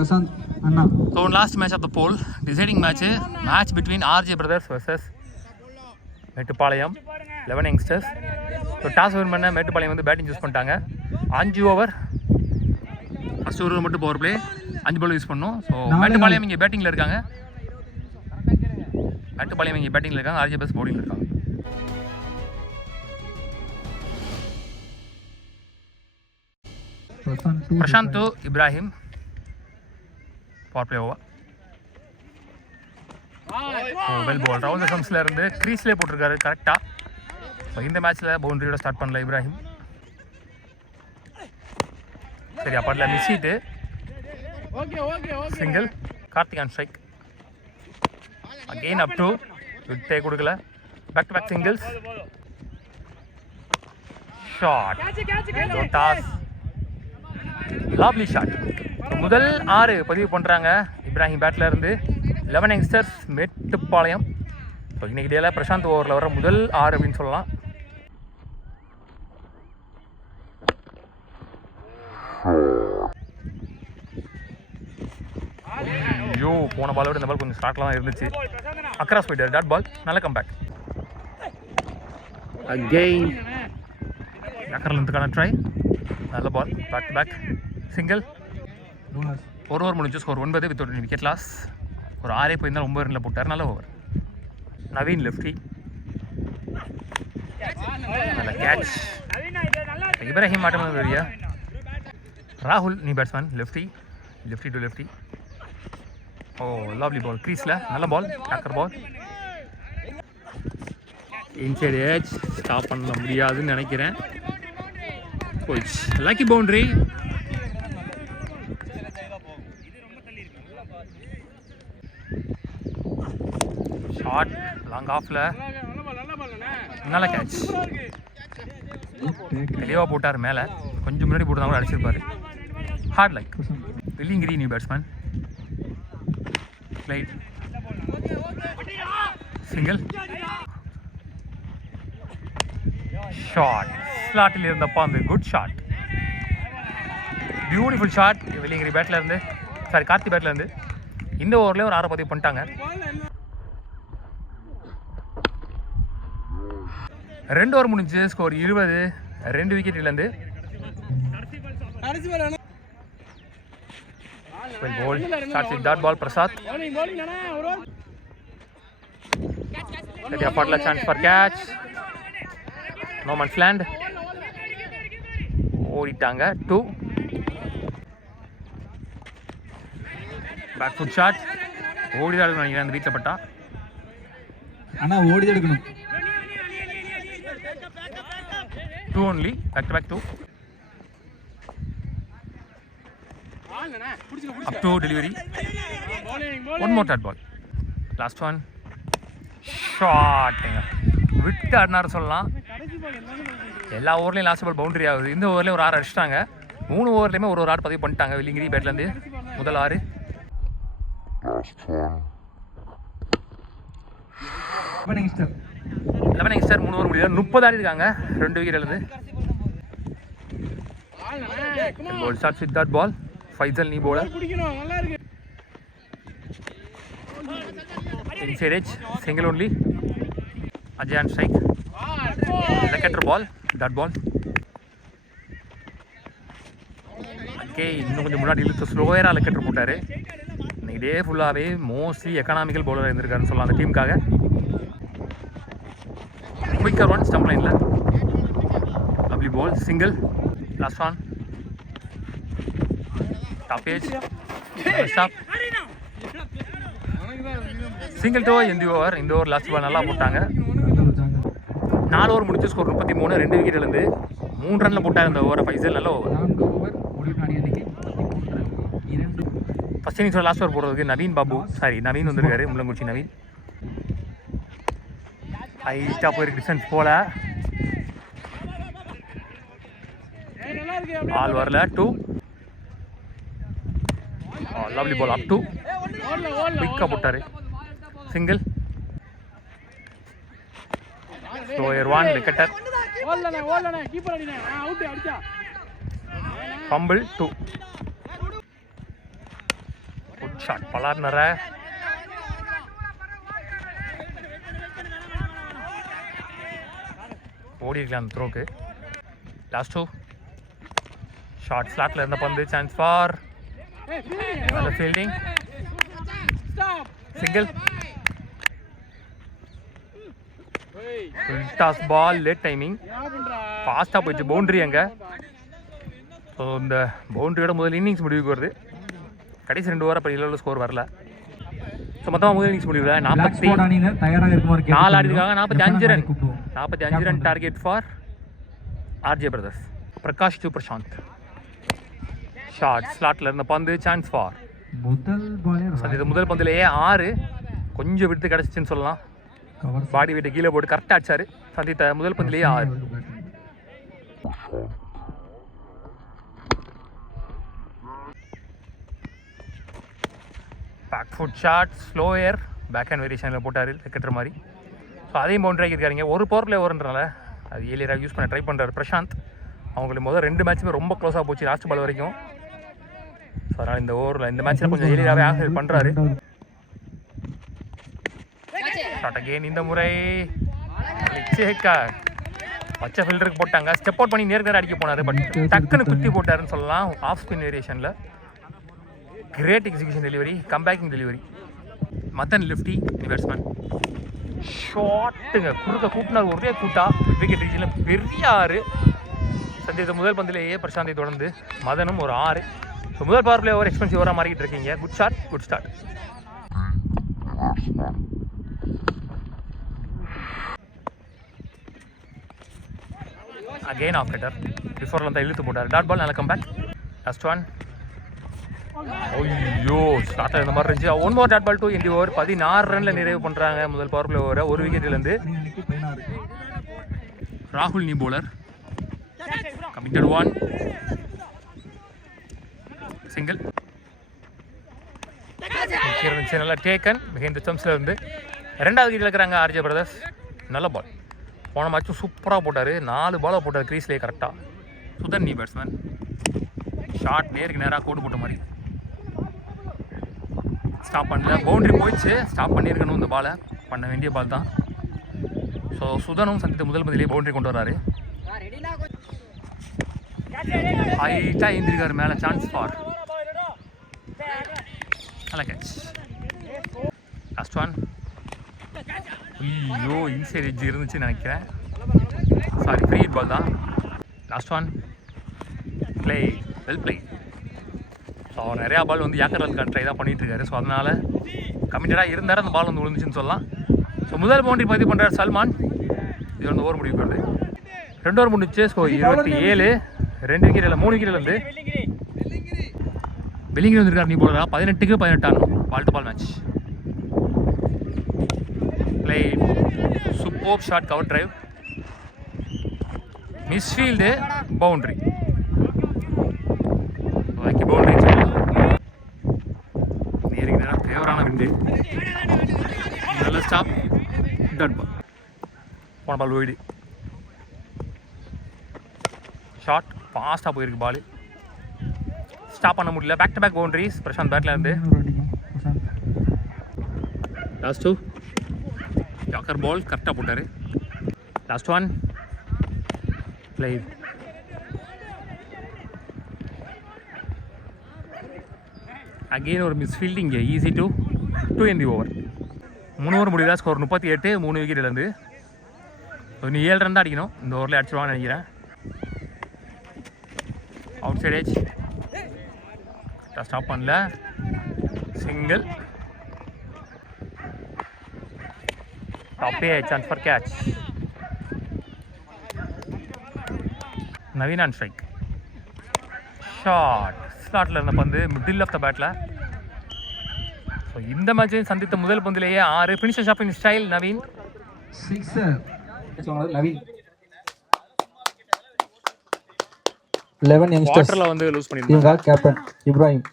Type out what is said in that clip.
So last match of the poll, deciding match between RJ Brothers versus Mettupalayam 11 youngsters. So toss win பண்ண Mettupalayam வந்து batting choose பண்ணிட்டாங்க. 5 over first over மட்டும் power play 5 பால் use பண்ணோம். So Mettupalayam இங்கே பேட்டிங்கில் இருக்காங்க. RJ Brothers பவுலிங்கில் இருக்காங்க. Prashant to Ibrahim. Power play over. Well ball. Rahul Samsla இருந்து கிரீஸ்ல போட்டுருக்காரு கரெக்டா. ஸோ இந்த மேட்ச்ல பவுண்டரியோட ஸ்டார்ட் பண்ணல இப்ராஹிம். சரி அப்பட்ல miss hit. Single Karthik on strike. Again up to விட்டே கொடுக்கல. Back to back singles. Shot. Toss. Lovely shot. முதல் 6 பதிவு பண்ணுறாங்க இப்ராஹிம் பேட்டில் இருந்து. 11 யங்ஸ்டர்ஸ் மேட்டுப்பாளையம். ஸோ இன்னைக்கு டேல பிரசாந்த் ஓவரில் வர முதல் 6 அப்படின்னு சொல்லலாம். ஐயோ போன பால் விட இந்த பால் கொஞ்சம் ஸ்டார்ட்ல தான் இருந்துச்சு. அக்ராஸ் போயிட்டார். Dot ball. நல்ல கம்பேக். Again அக்கர்லேருந்துக்கான try. நல்ல பால். Back to back single. ஒரு ஓவர் முடிஞ்சு ஸ்கோர் 9 வித் விக்கெட் லாஸ். ஒரு 6 போயிருந்தால் 9 ரனில் போட்டார். நல்ல ஓவர். நவீன் லெஃப்டி. நல்ல கேட்ச். இப்ராஹிம் ஆட்டம் வரியா. ராகுல் நீ batsman. Lefty to lefty. O lovely பால். க்ரீஸில் நல்ல பால். டேக்கர் பால். இன்சைட் ஏஜ் ஸ்டாப் பண்ண முடியாதுன்னு நினைக்கிறேன். Lucky boundary. ஷார்ட் லாங் ஆஃப்ல. நல்ல கேட்ச். தெளிவாக போட்டார் மேலே. கொஞ்சம் முன்னாடி போட்டு தான் கூட அடிச்சிருப்பாரு. Hard like. வில்லிங்கிரி new batsman. Slight. Single. Shot. ஸ்லாட்டில் இருந்தப்போ அந்த குட் ஷாட். Beautiful shot. வில்லிங்கிரி பேட்டில் இருந்து கார்த்தி பேட்டில் இருந்து. இந்த ஓவர்லேயே ஒரு 6 பதிவு பண்ணிட்டாங்க. 2 ஓவர் முடிஞ்சு ஸ்கோர் 20. 2 விக்கெட்லேருந்து. Dot ball Prasad. Chance for catch. No man's land. ஓடிட்டாங்க. 2. Back foot shot. ஓடிதான் எடுக்கணும் நினைக்கிறேன் அந்த வீட்டில் பட்டா. ஆனால் ஓடிதான் எடுக்கணும். 2 only. Back to back 2. Up to delivery. One more third ball. Last one. Shot. விட்டு ஆடினார் சொல்லலாம். எல்லா ஓவர்லையும் லாஸ்ட் பால் பவுண்டரி ஆகுது. இந்த ஓவர்லேயும் ஒரு 6 அடிச்சிட்டாங்க. 3 ஓவர்லேயுமே ஒரு ஆடு பதிவு பண்ணிட்டாங்க வில்லிங்கிரி பேட்லேருந்து. முதல் 6. 11 யங்ஸ்டர் 3 ஓவர் முடியல. 30 ஆடி இருக்காங்க. 2 விக்கெட் எழுது. Shot with that ball. Faisal நீ போல. Inside edge. Single only. Ajay on strike. Leg cutter ball. That ball. Okay இன்னும் கொஞ்சம் முன்னாடி இழுத்து ஸ்லோயராக லெக்கெட்டர் போட்டார். இன்னைக்கு டே ஃபுல்லாகவே மோஸ்ட்லி எக்கனாமிக்கல் பவுலர் இருந்திருக்காருன்னு சொல்லலாம் அந்த டீமுக்காக. குயிக்கர் ஒன் ஸ்டம்ப் லைனில். Lovely ball. Single. Last one. Top edge. Stop. Single டோ இந்த ஓவர் லாஸ்ட் பால் நல்லா போட்டாங்க. 4 ஓவர் முடிச்சு ஸ்கோர் 33. 2 விக்கெட் இருந்து 3 ரனில் போட்டார் இந்த ஓவரை ஃபைசல். நல்ல ஓவர். ஃபர்ஸ்ட் இன்னிங்ஸோட லாஸ்ட் ஓவர் போடுறதுக்கு நவீன் வந்திருக்காரு. முள்ளங்குச்சி நவீன். ஹைட்டாக போயிருக்கு டிஸ்டன்ஸ் போல. ஆல் வரல. 2. Lovely ball. அப் 2. குயிக்காக போட்டார். சிங்கிள். ஸ்லோயர் 1 விக்கெட்டர். ஃபம்பிள் 2. குட் ஷாட் பலார்னர. ஓடி இருக்கலாம் அந்த த்ரோக்கு. லாஸ்ட் 2 ஷார்ட் ஸ்லாட்ல இருந்த பந்து. சான்ஸ் ஃபார் நல்ல fielding. Single. Toss ball. Late timing. ஃபாஸ்ட்டாக போயிடுச்சு. பவுண்ட்ரி அங்கே. ஸோ இந்த பவுண்ட்ரியோட முதல் இன்னிங்ஸ் முடிவுக்கு வருது. கடைசி 2 ஓவர் அப்போ இவ்வளோ ஸ்கோர் வரல. ஸோ மொத்தமாக முதல் இன்னிங்ஸ் முடிவில் 44 ஆடிருக்காங்க. 45 run target for RJ brothers. Prakash to Prashanth. Short ஸ்லாட்டில் இருந்த பந்து. சான்ஸ் ஃபார் முதல் பந்துலேயே 6. கொஞ்சம் விடுத்து கிடச்சிச்சின்னு சொல்லலாம். பாடி வெயிட்டை கீழே போட்டு கரெக்டாக அடிச்சாரு சந்தித்த. முதல் பந்துலேயே 6. Back foot shot slower back hand வேரியேஷனில் போட்டார் கட்டுற மாதிரி. ஸோ அதையும் பவுண்டரி ஆகியிருக்காருங்க. ஒரு பவர் பிளே ஓவர்ன்றனால அது ஏலியராக யூஸ் பண்ண ட்ரை பண்ணுறாரு பிரசாந்த். அவங்களுக்கு முதல் 2 மேட்சுமே ரொம்ப க்ளோஸாக போச்சு லாஸ்ட் பால் வரைக்கும். ஸோ அதனால் இந்த ஓவரில் இந்த மேட்ச்சில் கொஞ்சம் ஏலியராகவே ஆக்ட் பண்ணுறாரு. Shot again. இந்த முறை பச்சை ஃபில்டருக்கு போட்டாங்க. ஸ்டெப் அவுட் பண்ணி நேர்கரை அடிக்க போனார். பட் டக்குன்னு குத்தி போட்டாருன்னு சொல்லலாம். ஆஃப் ஸ்பின் வேரியேஷனில் great execution delivery. Comebacking delivery. Madan lefty batsman. ஷாட்டுங்க குறுக்க கூட்டினார். ஒரே கூட்டா விக்கெட் ரீஜனில் பெரிய 6. சந்தித்த முதல் பந்திலேயே பிரசாந்தை தொடர்ந்து மதனும் ஒரு 6. ஸோ முதல் பவர் பிளே ஓவர் எக்ஸ்பென்சிவ் ஓவராக மாறிக்கிட்டு இருக்கீங்க. Good shot good start. Again off cutter. பிஃபோரில் தான் இழுத்து போட்டார். Dot ball. நல்ல கம்பேக். லாஸ்ட் 1. ஐயோ ஸ்டார்ட் இந்த மாதிரி இருந்துச்சு. 1 more டாட் பால் 2 எண்டி ஓவர். 16 ரனில் நிறைவு பண்ணுறாங்க முதல் பவர் பிளே ஓவரை. ஒரு விக்கெட்லேருந்து. ராகுல் நீ போலர். கமிட்டட் 1. சிங்கிள். இருந்துச்சு நல்லா டேக்கன். பிஹைண்ட் ஸ்டம்ப்ஸில் இருந்து 2வது விக்கெட்டில் இருக்கிறாங்க ஆர்ஜே பிரதர்ஸ். நல்ல பால். போன மேட்சும் சூப்பராக போட்டார். 4 பாலாக போட்டார் க்ரீஸ்லேயே கரெக்டாக. சுதன் நீ பேட்ஸ்மேன். ஷார்ட் நேருக்கு நேராக கோடு போட்ட மாதிரி. ஸ்டாப் பண்ணல. பவுண்ட்ரி போயிடுச்சு. ஸ்டாப் பண்ணியிருக்கணும் இந்த பாலை. பண்ண வேண்டிய பால் தான். ஸோ சுதனும் சந்தித்த முதல் பந்திலேயே பவுண்ட்ரி கொண்டு வர்றாரு. ஹைட்டாக எழுந்திருக்காரு மேலே. சான்ஸ் ஃபார் நல்ல கேட்ச். லாஸ்ட் 1. ஐயோ இன்சைட் எட்ஜ் இருந்துச்சுன்னு நினைக்கிறேன். சாரி ஃப்ரீ ஹிட் பால் தான். Last 1. Play well play. So நிறையா பால் வந்து யாக்கர் ட்ரை தான் பண்ணிகிட்டு இருக்காரு. ஸோ அதனால் கமிட்டடாக இருந்தார். அந்த பால் வந்து விழுந்துச்சுன்னு சொல்லலாம். ஸோ முதல் பவுண்டரி பதிவு பண்ணுறாரு சல்மான். இது வந்து ஓவர் முடிவு வருது. 2 ஓவர் முடிச்சு. ஸோ 27. 2 விக்கெட் இல்லை 3 விக்கெட்டில் வந்து வெளியே வந்துருக்காரு. நீ போடுறா 18க்கு 18 ஆனும். Ball to ball match. Play super shot. Cover drive. Misfield. Boundary. Boundary நேருக்கு நேரம் ஃபேவரான விண்டு. நல்ல ஸ்டாப். Dot ball. போன பால் ஓய்டு. ஷார்ட் ஃபாஸ்ட்டாக போயிருக்கு பால். ஸ்டாப் பண்ண முடியல. Back to back boundaries Prasanth பேட்டில் இருந்து. லாஸ்ட் 2. யாக்கர் பால் கரெக்டாக போட்டார். லாஸ்ட் 1. ப்ளே. அகெயின் ஒரு மிஸ் ஃபீல்டிங். ஈஸி 2 எண்டி ஓவர். 3 ஓவர் முடியல. ஸ்கோர் 38. 3 விக்கெட்லேருந்து. இன்னும் 7 ரன் தான் அடிக்கணும். இந்த ஓவரில் அடிச்சிடுவான்னு நினைக்கிறேன். Outside edge. ஸ்டாப் பண்ணல. சிங்கிள். டாப்பே. Chance for catch. Naveen on strike. Short ஸ்லாட்டில் இருந்த பந்து மிடில் ஆஃப் த பேட்டில். ஸோ இந்த மேட்சையும் சந்தித்த முதல் பந்திலேயே 6. Finisher shopping style Naveen. 6 Naveen. 11 youngsters குவார்ட்டர்ல வந்து லூஸ் பண்ணிருக்காங்க. கேப்டன் இப்ராஹிம்.